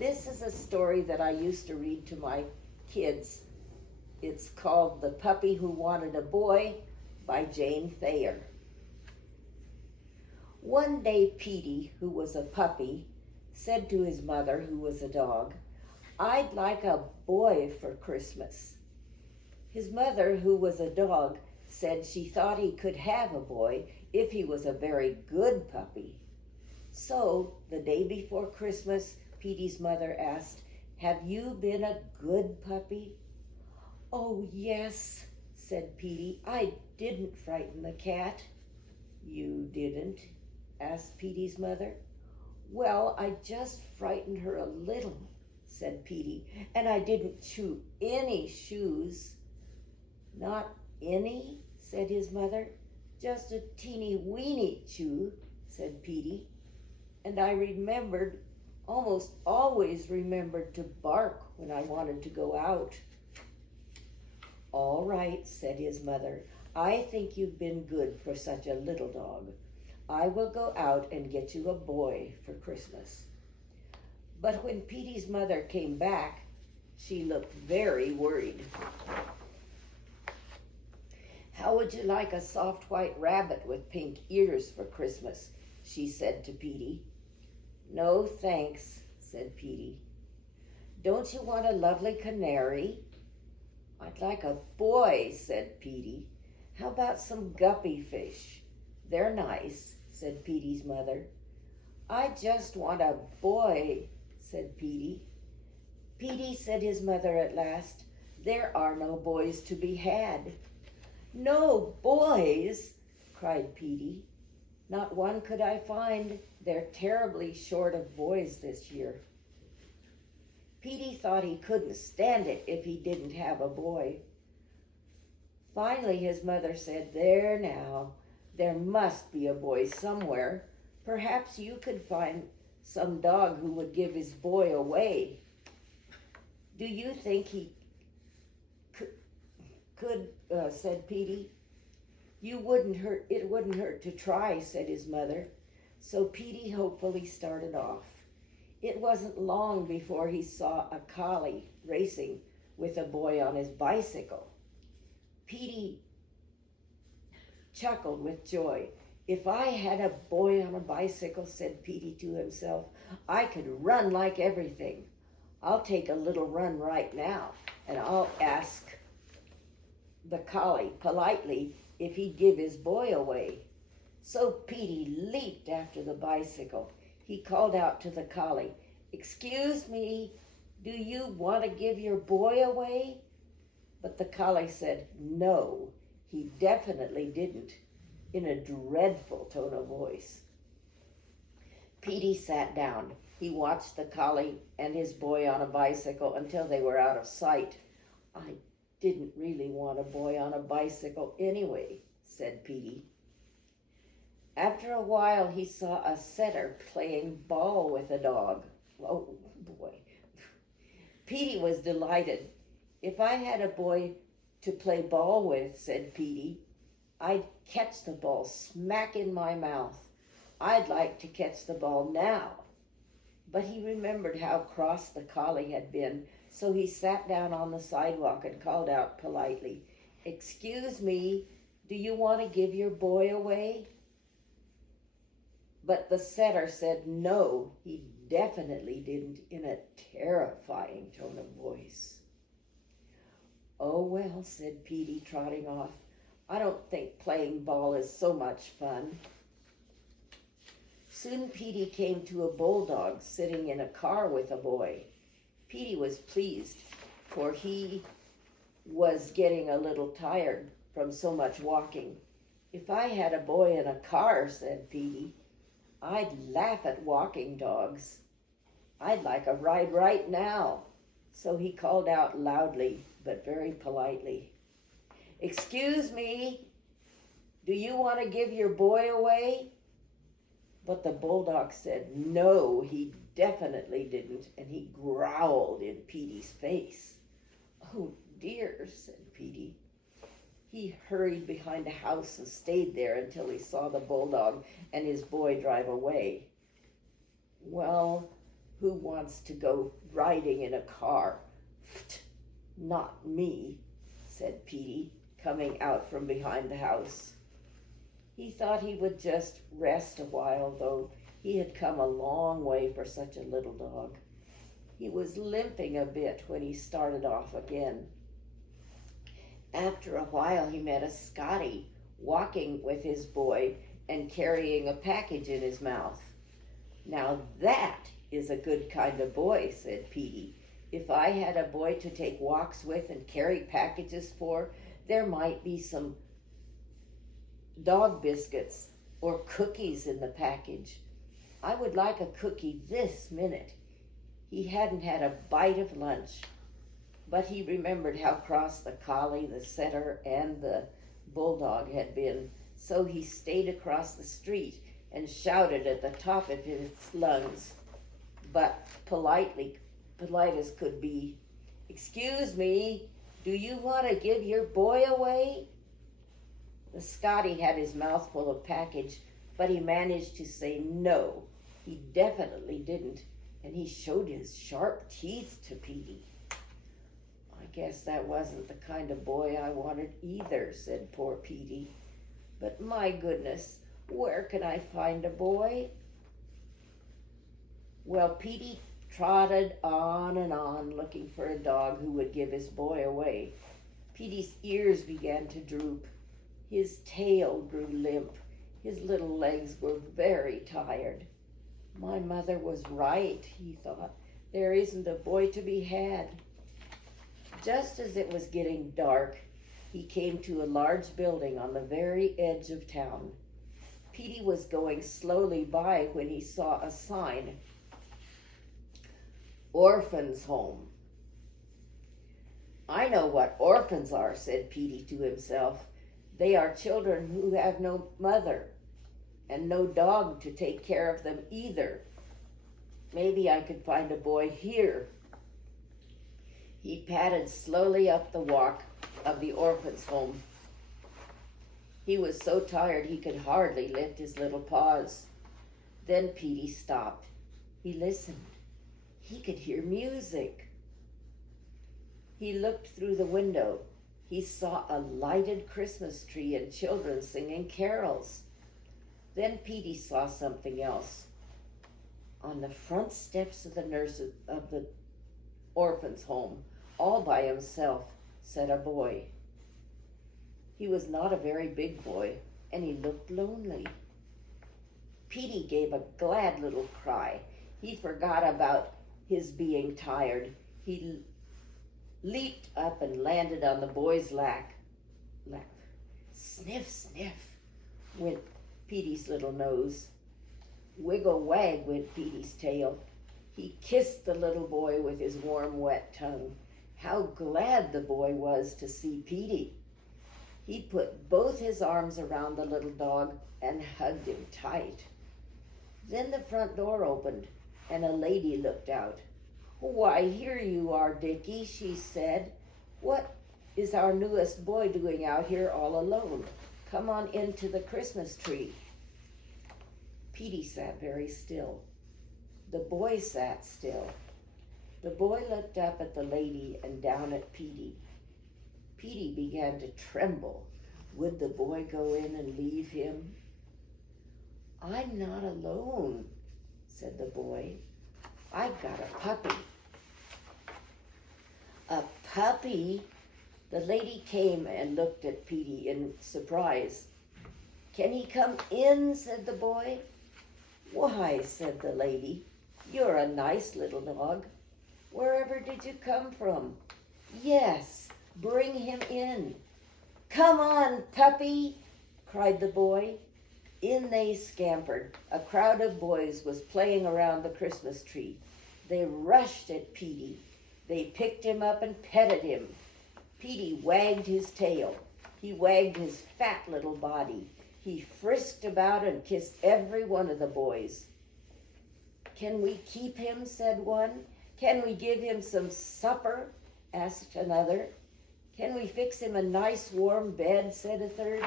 This is a story that I used to read to my kids. It's called The Puppy Who Wanted a Boy by Jane Thayer. One day Petey, who was a puppy, said to his mother, who was a dog, "I'd like a boy for Christmas." His mother, who was a dog, said she thought he could have a boy if he was a very good puppy. So, the day before Christmas, Petey's mother asked, "Have you been a good puppy?" "Oh, yes," said Petey. "I didn't frighten the cat." "You didn't?" asked Petey's mother. "Well, I just frightened her a little," said Petey, "and I didn't chew any shoes." "Not any?" said his mother. "Just a teeny weeny chew," said Petey. "And I almost always remembered to bark when I wanted to go out." "All right," said his mother. "I think you've been good for such a little dog. I will go out and get you a boy for Christmas." But when Petey's mother came back, she looked very worried. "How would you like a soft white rabbit with pink ears for Christmas?" she said to Petey. "No, thanks," said Petey. "Don't you want a lovely canary?" "I'd like a boy," said Petey. "How about some guppy fish?" "They're nice," said Petey's mother. "I just want a boy," said Petey. "Petey," said his mother at last, "there are no boys to be had." "No boys?" cried Petey. "Not one could I find. They're terribly short of boys this year." Petey thought he couldn't stand it if he didn't have a boy. Finally his mother said, "There now, there must be a boy somewhere. Perhaps you could find some dog who would give his boy away." "Do you think he could said Petey. It wouldn't hurt to try," said his mother. So Petey hopefully started off. It wasn't long before he saw a collie racing with a boy on his bicycle. Petey chuckled with joy. "If I had a boy on a bicycle," said Petey to himself, "I could run like everything. I'll take a little run right now, and I'll ask the collie politely if he'd give his boy away." So Petey leaped after the bicycle. He called out to the collie, "Excuse me, do you want to give your boy away?" But the collie said no, he definitely didn't, in a dreadful tone of voice. Petey sat down. He watched the collie and his boy on a bicycle until they were out of sight. "I didn't really want a boy on a bicycle anyway," said Petey. After a while he saw a setter playing ball with a dog. Oh boy. Petey was delighted. "If I had a boy to play ball with," said Petey, "I'd catch the ball smack in my mouth. I'd like to catch the ball now." But he remembered how cross the collie had been, so he sat down on the sidewalk and called out politely, "Excuse me, do you want to give your boy away?" But the setter said no, he definitely didn't, in a terrifying tone of voice. "Oh well," said Petey, trotting off. "I don't think playing ball is so much fun." Soon Petey came to a bulldog sitting in a car with a boy. Petey was pleased, for he was getting a little tired from so much walking. "If I had a boy in a car," said Petey, "I'd laugh at walking dogs. I'd like a ride right now." So he called out loudly, but very politely, "Excuse me, do you want to give your boy away?" But the bulldog said no, he definitely didn't, and he growled in Petey's face. "Oh dear," said Petey. He hurried behind a house and stayed there until he saw the bulldog and his boy drive away. Well, Who wants to go riding in a car? Not me, said Petey, coming out from behind the house. He thought he would just rest a while, though he had come a long way for such a little dog. He was limping a bit when he started off again. After a while, he met a Scotty walking with his boy and carrying a package in his mouth. Now that is a good kind of boy, said Petey. If I had a boy to take walks with and carry packages for, there might be some dog biscuits or cookies in the package. I would like a cookie this minute. He hadn't had a bite of lunch, but he remembered how cross the collie, the setter, and the bulldog had been, so he stayed across the street and shouted at the top of his lungs, but polite as could be, "Excuse me, do you want to give your boy away?" The Scotty had his mouth full of package, but he managed to say no, he definitely didn't, and he showed his sharp teeth to Petey. "I guess that wasn't the kind of boy I wanted either," said poor Petey. "But my goodness, where can I find a boy?" Well, Petey trotted on and on, looking for a dog who would give his boy away. Petey's ears began to droop. His tail grew limp. His little legs were very tired. "My mother was right," he thought. "There isn't a boy to be had." Just as it was getting dark, he came to a large building on the very edge of town. Petey was going slowly by when he saw a sign, "Orphans' Home." "I know what orphans are," said Petey to himself. "They are children who have no mother and no dog to take care of them either. Maybe I could find a boy here." He padded slowly up the walk of the orphans' home. He was so tired he could hardly lift his little paws. Then Petey stopped. He listened. He could hear music. He looked through the window. He saw a lighted Christmas tree and children singing carols. Then Petey saw something else. On the front steps of the orphan's home, all by himself, sat a boy. He was not a very big boy, and he looked lonely. Petey gave a glad little cry. He forgot about his being tired. He leaped up and landed on the boy's lap. Sniff, sniff, went Petey's little nose. Wiggle, wag, went Petey's tail. He kissed the little boy with his warm, wet tongue. How glad the boy was to see Petey. He put both his arms around the little dog and hugged him tight. Then the front door opened, and a lady looked out. "Why, here you are, Dickie," she said. "What is our newest boy doing out here all alone? Come on into the Christmas tree." Petey sat very still. The boy sat still. The boy looked up at the lady and down at Petey. Petey began to tremble. Would the boy go in and leave him? "I'm not alone," said the boy. "I've got a puppy." "A puppy?" The lady came and looked at Petey in surprise. "Can he come in?" said the boy. "Why," said the lady, "you're a nice little dog. Wherever did you come from?" "Yes, bring him in." "Come on, puppy," cried the boy. In they scampered. A crowd of boys was playing around the Christmas tree. They rushed at Petey. They picked him up and petted him. Petey wagged his tail. He wagged his fat little body. He frisked about and kissed every one of the boys. "Can we keep him?" said one. "Can we give him some supper?" asked another. "Can we fix him a nice warm bed?" said a third.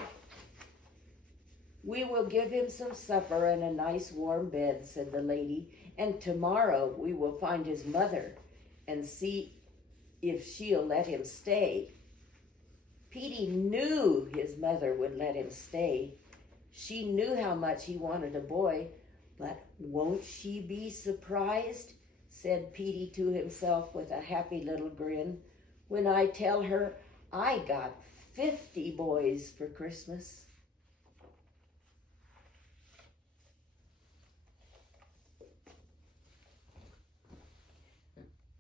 "We will give him some supper and a nice warm bed," said the lady, and tomorrow we will find his mother and see if she'll let him stay. Petey knew his mother would let him stay. She knew how much he wanted a boy, but won't she be surprised, said Petey to himself with a happy little grin, when I tell her I got 50 boys for Christmas.